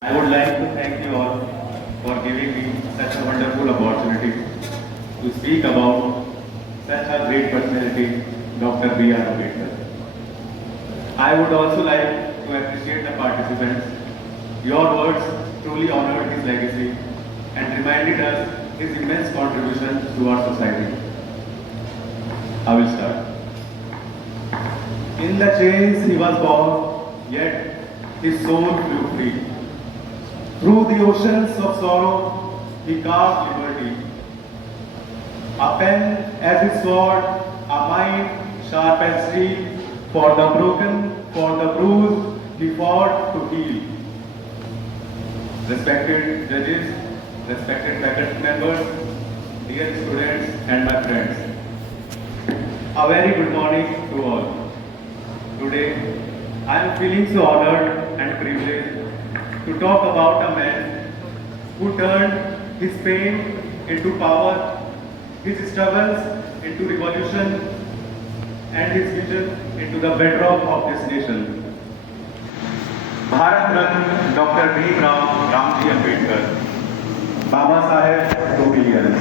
I would like to thank you all for giving me such a wonderful opportunity to speak about such a great personality, Dr. B.R. Ambedkar. I would also like to appreciate the participants. Your words truly honored his legacy and reminded us his immense contribution to our society. I will start. In the chains he was bound, yet his soul flew free. Through the oceans of sorrow, he carved liberty. A pen as his sword, a mind sharp as steel, for the broken, for the bruised, he fought to heal. Respected judges, respected faculty members, dear students and my friends, a very good morning to all. Today, I am feeling so honored and privileged to talk about a man who turned his pain into power, his struggles into revolution, and his vision into the bedrock of this nation. Bharat Ratna Dr. Bhimrao Ramji Ambedkar, Baba Saheb to billions.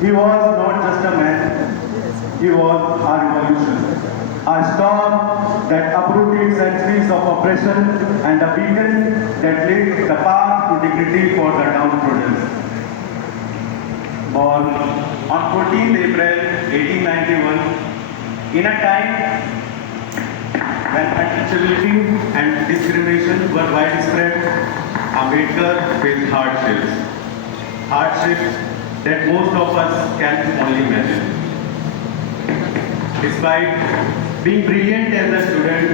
He was not just a man, he was a revolution. A storm that uprooted centuries of oppression and a beacon that laid the path to dignity for the downtrodden. Born on 14th April 1891, in a time when untouchability and discrimination were widespread, Ambedkar faced hardships. Hardships that most of us can only imagine. Despite being brilliant as a student,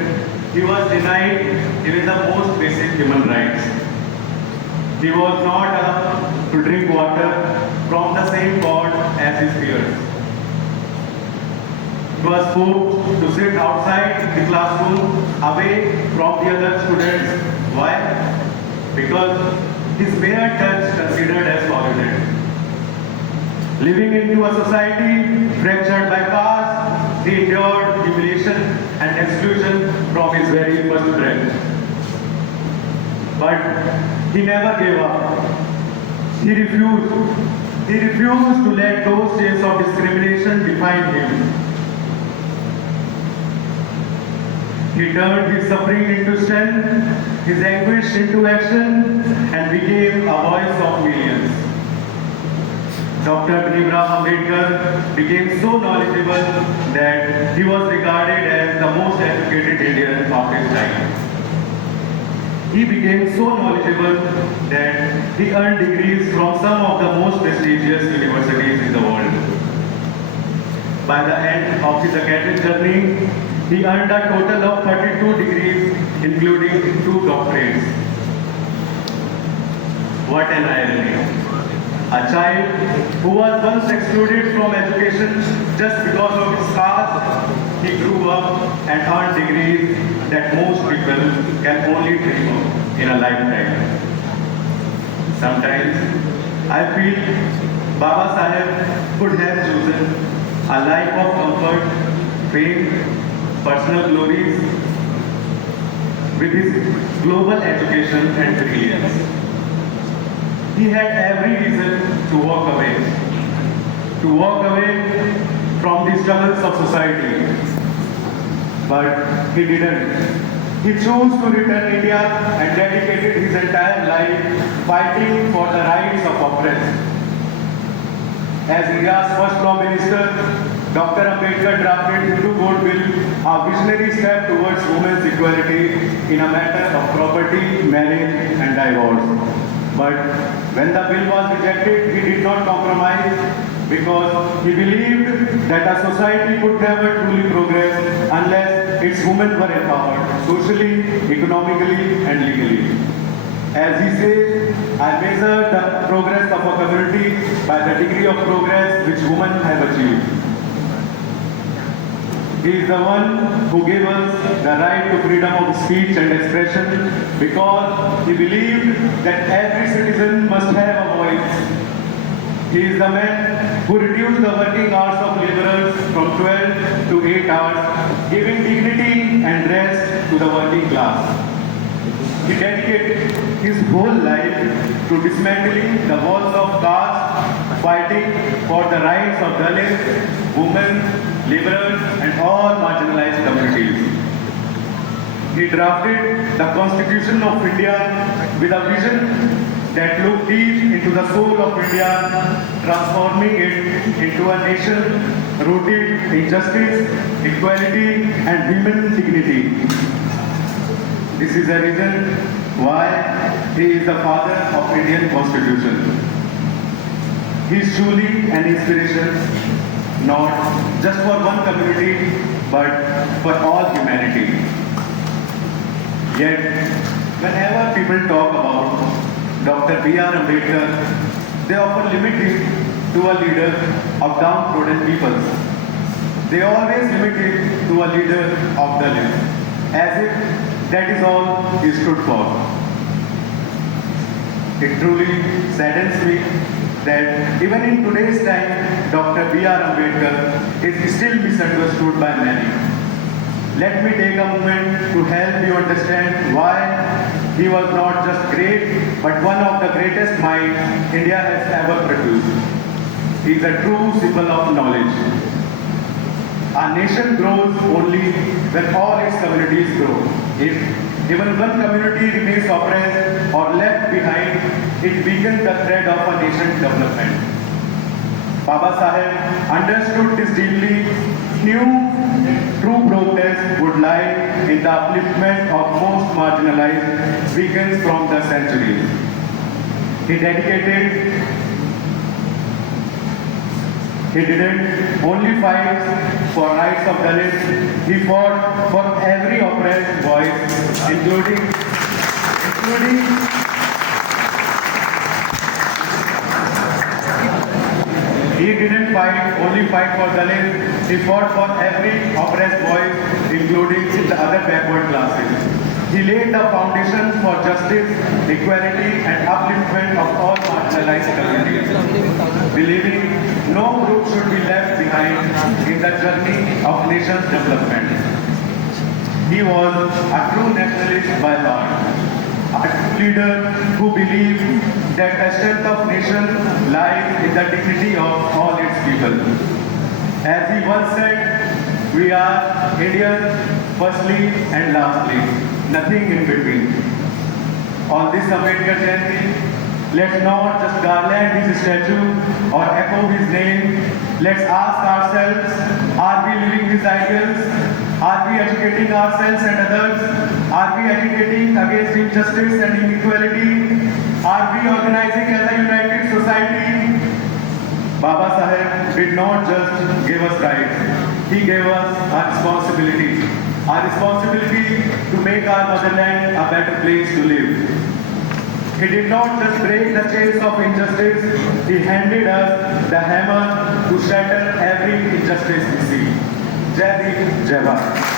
he was denied even the most basic human rights. He was not allowed to drink water from the same pot as his peers. He was forced to sit outside the classroom away from the other students. Why? Because his mere touch considered as polluted. Living into a society fractured by caste, he endured humiliation and exclusion from his very first breath. But he never gave up. He refused. He refused to let those chains of discrimination define him. He turned his suffering into strength, his anguish into action, and became a voice of millions. Dr. Bhimrao Ambedkar became so knowledgeable that he was regarded as the most educated Indian of his time. He became so knowledgeable that he earned degrees from some of the most prestigious universities in the world. By the end of his academic journey, he earned a total of 32 degrees, including 2 doctorates. What an irony! A child who was once excluded from education just because of his caste, he grew up and earned degrees that most people can only dream of in a lifetime. Sometimes I feel Baba Saheb could have chosen a life of comfort, fame, personal glories with his global education and brilliance. He had every reason to walk away from the struggles of society. But he didn't. He chose to return India and dedicated his entire life fighting for the rights of oppressed. As India's first law minister, Dr. Ambedkar drafted Hindu Code Bill, a visionary step towards women's equality in a matter of property, marriage and divorce. But when the bill was rejected, he did not compromise because he believed that a society could never truly progress unless its women were empowered socially, economically and legally. As he says, I measure the progress of a community by the degree of progress which women have achieved. He is the one who gave us the right to freedom of speech and expression because he believed that every citizen must have a voice. He is the man who reduced the working hours of laborers from 12 to 8 hours, giving dignity and rest to the working class. He dedicated his whole life to dismantling the walls of caste, fighting for the rights of Dalits, women, liberals, and all marginalized communities. He drafted the Constitution of India with a vision that looked deep into the soul of India, transforming it into a nation rooted in justice, equality, and human dignity. This is the reason why he is the father of Indian Constitution. He is truly an inspiration, not just for one community, but for all humanity. Yet, whenever people talk about Dr. B.R. Ambedkar, they often limit him to a leader of downtrodden peoples. They always limit him to a leader of Dalits, as if that is all he stood for. It truly saddens me that even in today's time, Dr. B.R. Ambedkar is still misunderstood by many. Let me take a moment to help you understand why he was not just great, but one of the greatest minds India has ever produced. He is a true symbol of knowledge. Our nation grows only when all its communities grow. If even one community remains oppressed or left behind, it weakens the thread of a nation's development. Baba Saheb understood this deeply, knew true progress would lie in the upliftment of most marginalized vegans from the centuries. He didn't only fight for rights of Dalits, he fought for every oppressed voice, including he didn't only fight for Dalits, he fought for every oppressed voice, including the other backward classes. He laid the foundation for justice, equality, and upliftment of all marginalized communities, believing no group should be left behind in the journey of nation's development. He was a true nationalist by heart, a true leader who believed that the strength of nation lies in the dignity of all its people. As he once said, we are Indians firstly and lastly, nothing in between. On this Ambedkar Jayanti, let's not just garland his statue or echo his name. Let's ask ourselves, are we living his ideals? Are we educating ourselves and others? Are we agitating against injustice and inequality? Are we organizing as a united society? Baba Saheb did not just give us rights, he gave us our responsibility. Our responsibility to make our motherland a better place to live. He did not just break the chains of injustice, he handed us the hammer to shatter every injustice we see. Jai Hind, Jai Bharat.